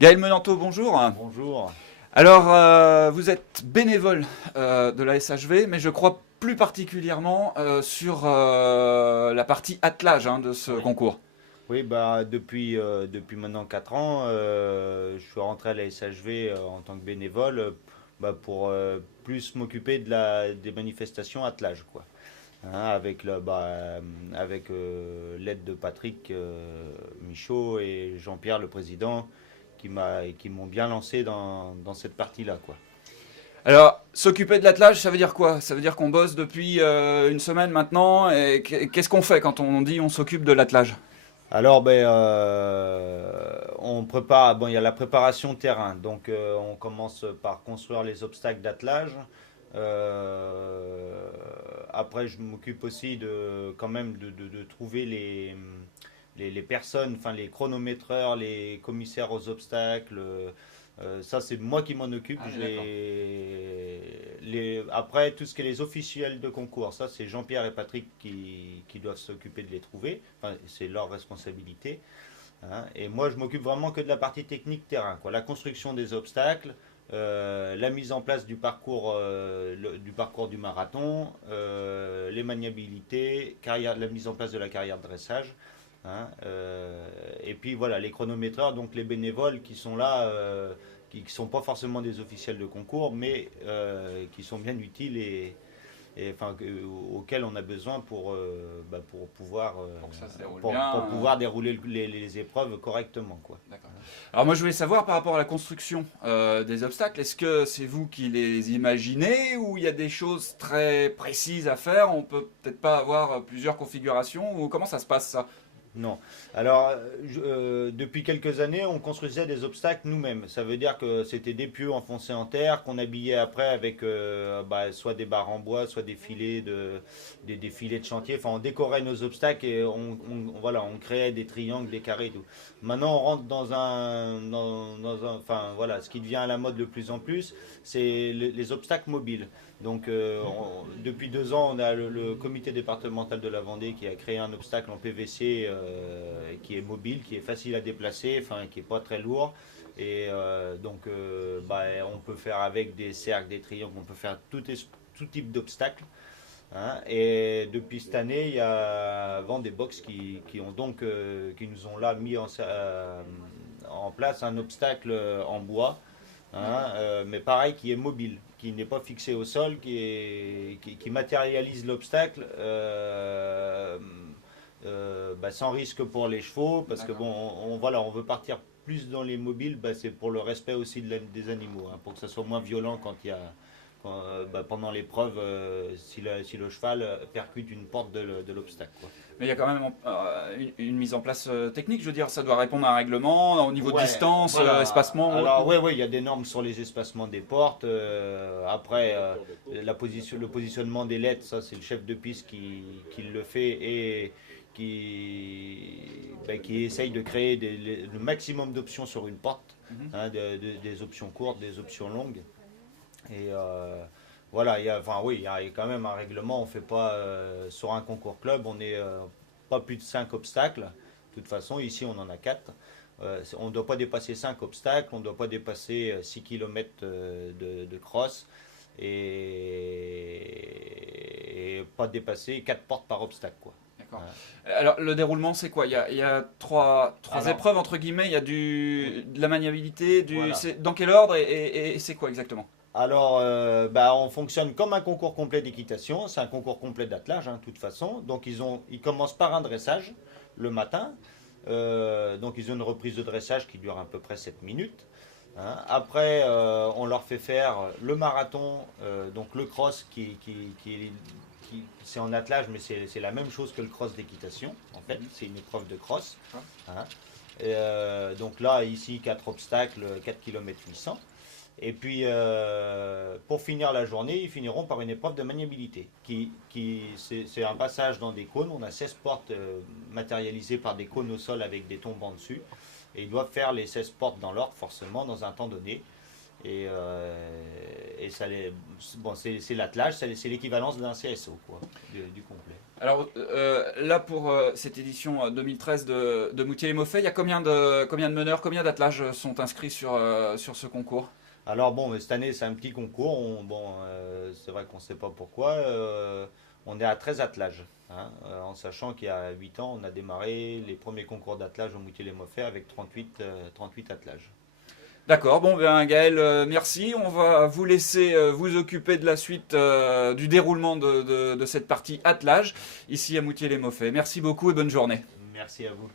Gaël Menanto, bonjour. Bonjour. Alors, vous êtes bénévole de la SHV, mais je crois plus particulièrement sur la partie attelage de ce concours. Oui, depuis maintenant 4 ans, je suis rentré à la SHV en tant que bénévole pour plus m'occuper des manifestations attelage, quoi. Avec l'aide de Patrick Michaud et Jean-Pierre, le président, qui m'ont bien lancé dans cette partie-là, quoi. Alors, s'occuper de l'attelage, ça veut dire quoi? Ça veut dire qu'on bosse depuis une semaine maintenant, et qu'est-ce qu'on fait quand on dit on s'occupe de l'attelage? Alors, on prépare. Bon, il y a la préparation terrain. Donc, on commence par construire les obstacles d'attelage. Après, je m'occupe aussi quand même de trouver les personnes, enfin les chronométreurs, les commissaires aux obstacles. Ça, c'est moi qui m'en occupe. Ah, d'accord. Après, tout ce qui est les officiels de concours, ça, c'est Jean-Pierre et Patrick qui doivent s'occuper de les trouver. Enfin, c'est leur responsabilité. Et moi, je m'occupe vraiment que de la partie technique terrain, quoi. La construction des obstacles, la mise en place du parcours du marathon, les maniabilités, la mise en place de la carrière de dressage. Et puis voilà, les chronométreurs, donc les bénévoles qui sont là, qui ne sont pas forcément des officiels de concours, mais qui sont bien utiles auxquels on a besoin pour pouvoir, Pour que ça se déroule pour bien. pouvoir dérouler les épreuves correctement, quoi. D'accord. Alors moi je voulais savoir par rapport à la construction des obstacles, est-ce que c'est vous qui les imaginez ou il y a des choses très précises à faire? On peut peut-être pas avoir plusieurs configurations ou comment ça se passe ça? Non. Alors, depuis quelques années, on construisait des obstacles nous-mêmes. Ça veut dire que c'était des pieux enfoncés en terre qu'on habillait après avec soit des barres en bois, soit des filets de chantier. Enfin, on décorait nos obstacles et voilà, on créait des triangles, des carrés et tout. Maintenant, on rentre enfin, voilà, ce qui devient à la mode de plus en plus, c'est les obstacles mobiles. Donc, depuis 2 ans, on a le comité départemental de la Vendée qui a créé un obstacle en PVC qui est mobile, qui est facile à déplacer, enfin, qui est pas très lourd. Et on peut faire avec des cercles, des triangles, on peut faire tout type d'obstacles. Et depuis cette année, il y a Vendée-Box qui nous ont là mis en place un obstacle en bois. Mais pareil, qui est mobile, qui n'est pas fixé au sol, qui matérialise l'obstacle sans risque pour les chevaux, parce que D'accord. bon, on veut partir plus dans les mobiles, c'est pour le respect aussi des animaux, pour que ça soit moins violent pendant l'épreuve, si le cheval percute une porte de l'obstacle, quoi. Mais il y a quand même une mise en place technique, je veux dire, ça doit répondre à un règlement au niveau de Ouais, distance, voilà. espacement. Alors, ouais, il y a des normes sur les espacements des portes. Après, le positionnement des lettres, ça, c'est le chef de piste qui le fait et qui essaye de créer le maximum d'options sur une porte, Mhm. des options courtes, des options longues. Et voilà, il y a quand même un règlement. On fait pas sur un concours club, on est pas plus de 5 obstacles. De toute façon, ici, on en a 4. On ne doit pas dépasser 5 obstacles, on ne doit pas dépasser 6 km de cross et pas dépasser 4 portes par obstacle, quoi. D'accord. Voilà. Alors, le déroulement, c'est quoi? Il y a trois Alors, épreuves, entre guillemets. Il y a oui, de la maniabilité, voilà. dans quel ordre et c'est quoi exactement? Alors, on fonctionne comme un concours complet d'équitation. C'est un concours complet d'attelage, de toute façon. Donc, ils commencent par un dressage le matin. Donc, ils ont une reprise de dressage qui dure à peu près 7 minutes. Après, on leur fait faire le marathon, donc le cross c'est en attelage, mais c'est la même chose que le cross d'équitation. En fait, c'est une épreuve de cross. Hein. Donc là, ici, 4 obstacles, 4 km 800. Et puis, pour finir la journée, ils finiront par une épreuve de maniabilité. C'est un passage dans des cônes. On a 16 portes matérialisées par des cônes au sol avec des tombants dessus. Et ils doivent faire les 16 portes dans l'ordre, forcément, dans un temps donné. Et ça bon, c'est l'attelage, c'est l'équivalence d'un CSO, quoi, du complet. Alors là, pour cette édition 2013 de Moutier-les-Maufais, il y a combien de meneurs, combien d'attelages sont inscrits sur ce concours? Alors bon, cette année c'est un petit concours, c'est vrai qu'on ne sait pas pourquoi, on est à 13 attelages, hein, en sachant qu'il y a 8 ans on a démarré les premiers concours d'attelage au Moutier-les-Maufais avec 38 attelages. D'accord, bon ben Gaël, merci. On va vous laisser vous occuper de la suite du déroulement de cette partie attelage ici à Moutier-les-Maufais. Merci beaucoup et bonne journée. Merci à vous.